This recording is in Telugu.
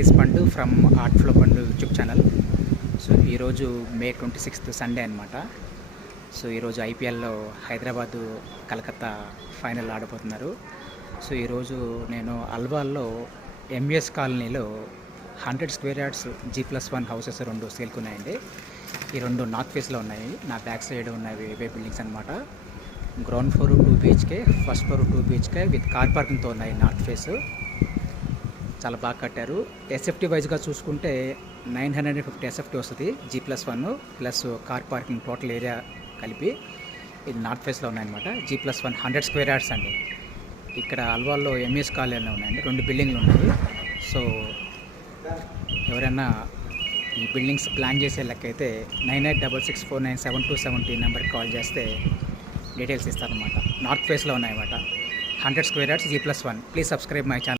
ఈస్ పండు ఫ్రమ్ ఆర్ట్ ఫ్లో పండు యూట్యూబ్ ఛానల్. సో ఈరోజు మే 26th సండే అనమాట. సో ఈరోజు ఐపీఎల్లో హైదరాబాదు కలకత్తా ఫైనల్ ఆడబోతున్నారు. సో ఈరోజు నేను అల్వాల్లో ఎంఎస్ కాలనీలో 100 స్క్వేర్ యార్డ్స్ G+1 హౌసెస్ 2 సేల్కున్నాయండి. ఈ 2 నార్త్ ఫేస్లో ఉన్నాయి. నా బ్యాక్ సైడ్ ఉన్నవి ఇవే బిల్డింగ్స్ అనమాట. Ground floor 2 BHK, first floor 2 BHK with car పార్కింగ్తో ఉన్నాయి. నార్త్ ఫేస్ చాలా బాగా కట్టారు. ఎస్ఎఫ్టీ వైజ్గా చూసుకుంటే 950 ఎస్ఎఫ్టీ వస్తుంది G+1 plus car parking total area కలిపి. ఇది నార్త్ ఫేస్లో ఉన్నాయన్నమాట. G+1 100 స్క్వేర్ యార్డ్స్ అండి. ఇక్కడ అల్వాల్లో ఎంఎస్ కాలనీలో ఉన్నాయండి. 2 బిల్డింగ్లు ఉన్నాయి. సో ఎవరైనా ఈ బిల్డింగ్స్ ప్లాన్ చేసే లెక్కైతే 9866497270 నెంబర్కి కాల్ చేస్తే డీటెయిల్స్ ఇస్తారనమాట. నార్త్ ఫేస్లో ఉన్నాయన్నమాట. 100 square yards G+1. Please subscribe my channel.